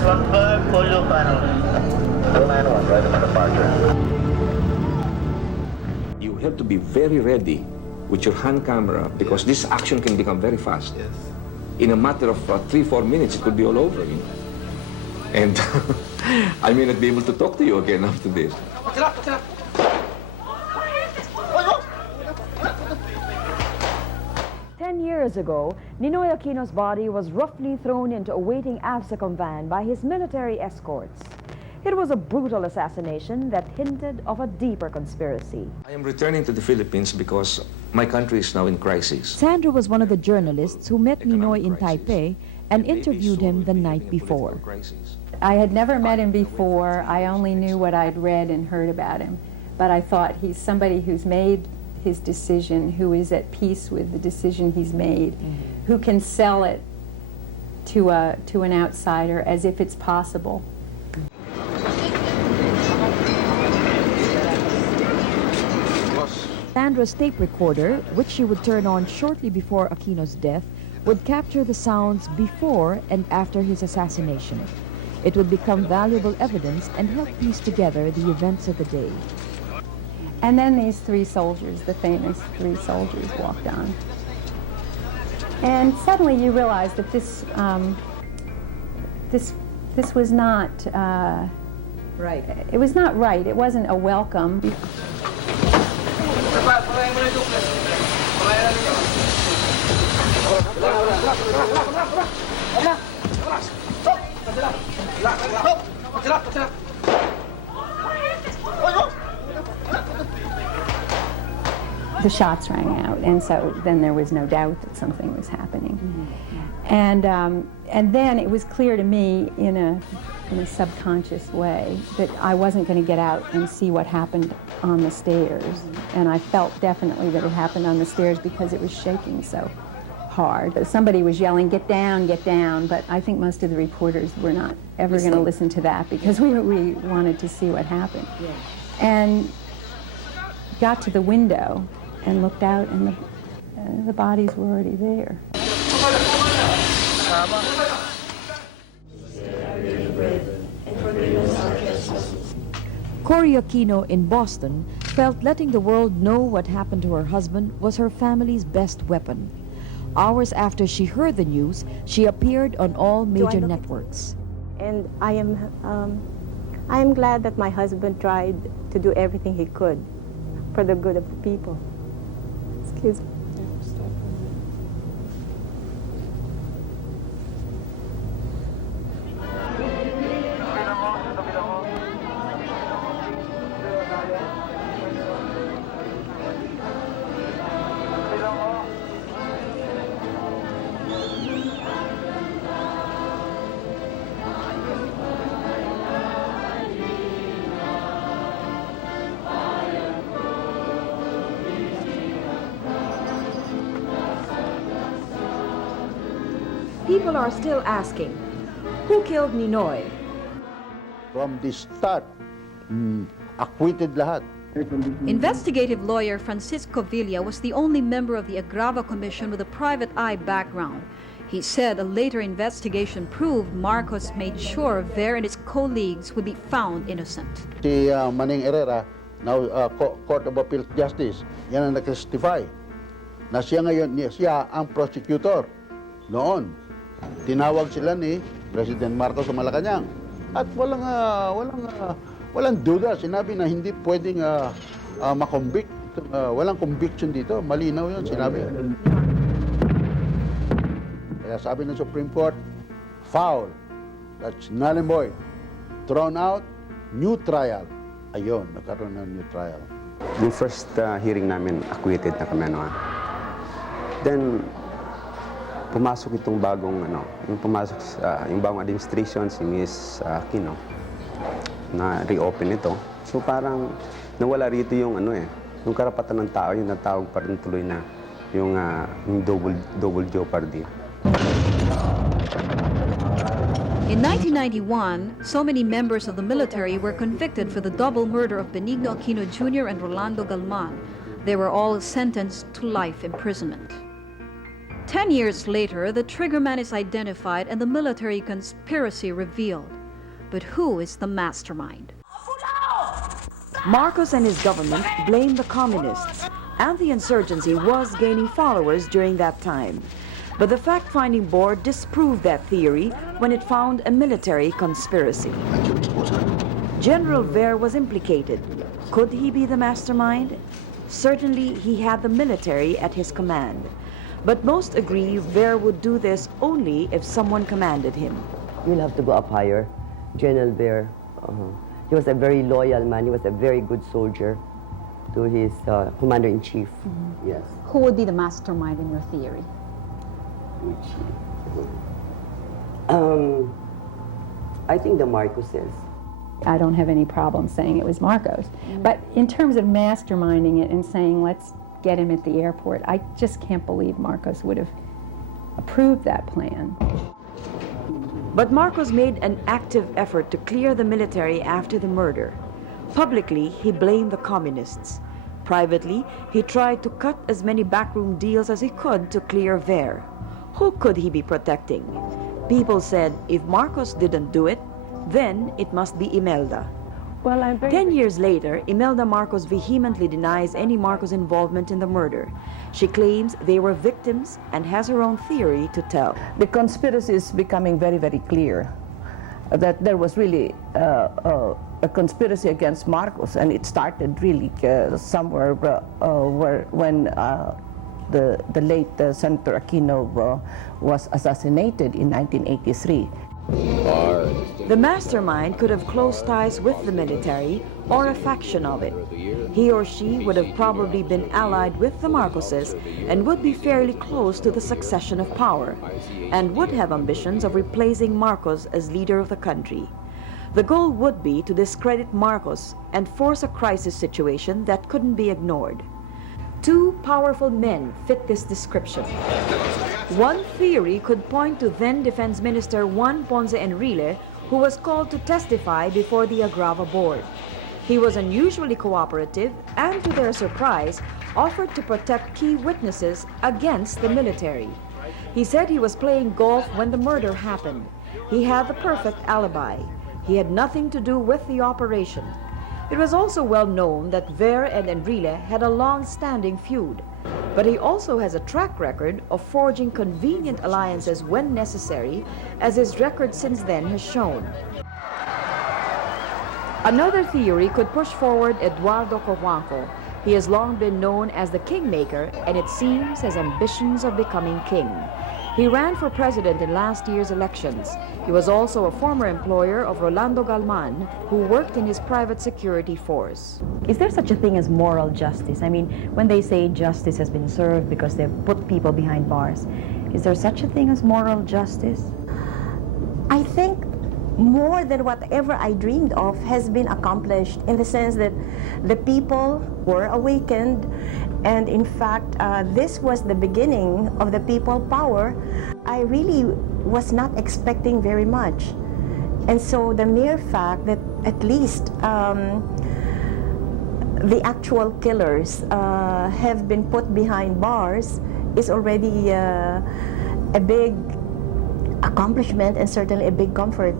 Follow panel. 291, right for departure. You have to be very ready with your hand camera because this action can become very fast. Yes. In a matter of 3-4 minutes, it could be all over. And I may not be able to talk to you again after this. 10 years ago, Ninoy Aquino's body was roughly thrown into a waiting AFSACOM van by his military escorts. It was a brutal assassination that hinted of a deeper conspiracy. I am returning to the Philippines because my country is now in crisis. Sandra was one of the journalists who met Ninoy in Taipei and interviewed him the night before. I had never met him before. I only knew what I'd read and heard about him. But I thought he's somebody who's made his decision, who is at peace with the decision he's made, who can sell it to an outsider as if it's possible. Sandra's tape recorder, which she would turn on shortly before Aquino's death, would capture the sounds before and after his assassination. It would become valuable evidence and help piece together the events of the day. And then these three soldiers, the famous three soldiers, walked on. And suddenly you realize that this was not right. It was not right. It wasn't a welcome. The shots rang out, and so then there was no doubt that something was happening. And then it was clear to me in a subconscious way that I wasn't going to get out and see what happened on the stairs. And I felt definitely that it happened on the stairs because it was shaking so hard. Somebody was yelling, get down, but I think most of the reporters were not ever going to listen to that because we wanted to see what happened. Yeah. And got to the window and looked out, and the bodies were already there. Cory Aquino in Boston felt letting the world know what happened to her husband was her family's best weapon. Hours after she heard the news, she appeared on all major networks. And I am glad that my husband tried to do everything he could for the good of the people. Excuse me. People are still asking, who killed Ninoy? From the start, acquitted lahat. Investigative lawyer Francisco Villa was the only member of the Agrava Commission with a private eye background. He said a later investigation proved Marcos made sure Ver and his colleagues would be found innocent. Si Manning Herrera, now Court of Appeal Justice, yan ang nag-testify na siya ngayon, siya ang prosecutor noon. Tinawag sila ni President Marcos sa Malacanang at walang duda, sinabi na hindi pwedeng makonvict, walang conviction dito, malinaw yun, sinabi. Kaya sabi ng Supreme Court, foul, that's null and void, thrown out, new trial. Ayun, nagkaroon ng new trial. Yung first hearing namin, acquitted na kami, ano. Then, pumasok itong bagong, yung bagong administration, si Ms. Aquino, na reopen ito. So parang nawala rito yung yung karapatan ng tao, yung natawag pa rin tuloy na yung double jeopardy. In 1991, so many members of the military were convicted for the double murder of Benigno Aquino Jr. and Rolando Galman. They were all sentenced to life imprisonment. 10 years later, the triggerman is identified and the military conspiracy revealed. But who is the mastermind? Marcos and his government blamed the communists, and the insurgency was gaining followers during that time. But the fact-finding board disproved that theory when it found a military conspiracy. General Ver was implicated. Could he be the mastermind? Certainly, he had the military at his command. But most agree Ver would do this only if someone commanded him. You'll have to go up higher. General Ver, he was a very loyal man. He was a very good soldier to his commander-in-chief. Yes. Who would be the mastermind in your theory? I think the Marcoses. I don't have any problem saying it was Marcos. But in terms of masterminding it and saying, let's get him at the airport, I just can't believe Marcos would have approved that plan. But Marcos made an active effort to clear the military after the murder. Publicly, he blamed the communists. Privately, he tried to cut as many backroom deals as he could to clear Ver. Who could he be protecting? People said if Marcos didn't do it, then it must be IMELDA. Well, I'm very 10 years later, Imelda Marcos vehemently denies any Marcos involvement in the murder. She claims they were victims and has her own theory to tell. The conspiracy is becoming very, very clear. That there was really a conspiracy against Marcos, and it started really somewhere when the late Senator Aquino was assassinated in 1983. The mastermind could have close ties with the military or a faction of it. He or she would have probably been allied with the Marcoses and would be fairly close to the succession of power and would have ambitions of replacing Marcos as leader of the country. The goal would be to discredit Marcos and force a crisis situation that couldn't be ignored. Two powerful men fit this description. One theory could point to then Defense Minister Juan Ponce Enrile, who was called to testify before the Agrava board. He was unusually cooperative and, to their surprise, offered to protect key witnesses against the military. He said he was playing golf when the murder happened. He had the perfect alibi. He had nothing to do with the operation. It was also well known that Ver and Enrile had a long-standing feud, but he also has a track record of forging convenient alliances when necessary, as his record since then has shown. Another theory could push forward Eduardo Cojuangco. He has long been known as the kingmaker, and it seems has ambitions of becoming king. He ran for president in last year's elections. He was also a former employer of Rolando-Galman, who worked in his private security force. Is there such a thing as moral justice? I mean, when they say justice has been served because they've put people behind bars, is there such a thing as moral justice? I think more than whatever I dreamed of has been accomplished, in the sense that the people were awakened, and in fact, this was the beginning of the people power. I really was not expecting very much. And so the mere fact that at least the actual killers have been put behind bars is already a big accomplishment, and certainly a big comfort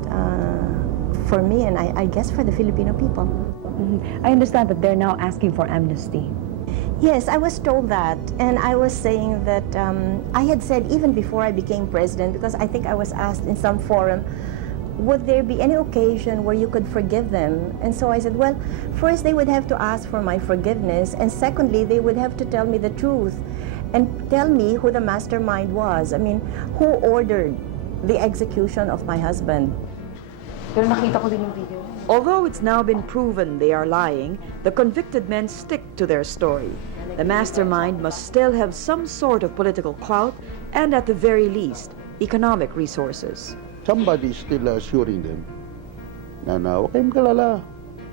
for me, and I guess for the Filipino people. I understand that they're now asking for amnesty. Yes, I was told that, and I was saying that I had said even before I became president, because I think I was asked in some forum, would there be any occasion where you could forgive them? And so I said, well, first they would have to ask for my forgiveness, and secondly, they would have to tell me the truth and tell me who the mastermind was. I mean, who ordered the execution of my husband. Pero nakita ko din yung video. Although it's now been proven they are lying, the convicted men stick to their story. The mastermind must still have some sort of political clout and, at the very least, economic resources. Somebody is still assuring them na huwag kayong kalala,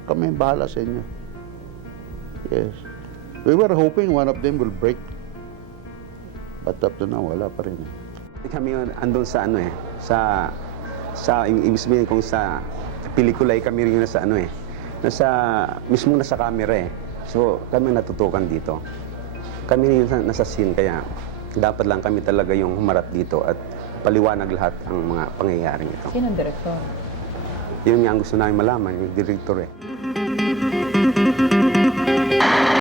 kami ang bahala sa inyo. Yes. We were hoping one of them will break. But up to now, wala pa rin. Kami andun sa ano sa ibig sabihin kung sa pelikula kami rin nasa ano mismo nasa camera So kami natutukan dito. Kami rin nasa scene, kaya Dapat lang kami talaga yung humarap dito at paliwanag lahat ang mga pangyayaring ito. Sinong direktor? Yun nga ang gusto namin malaman, yung direktor eh.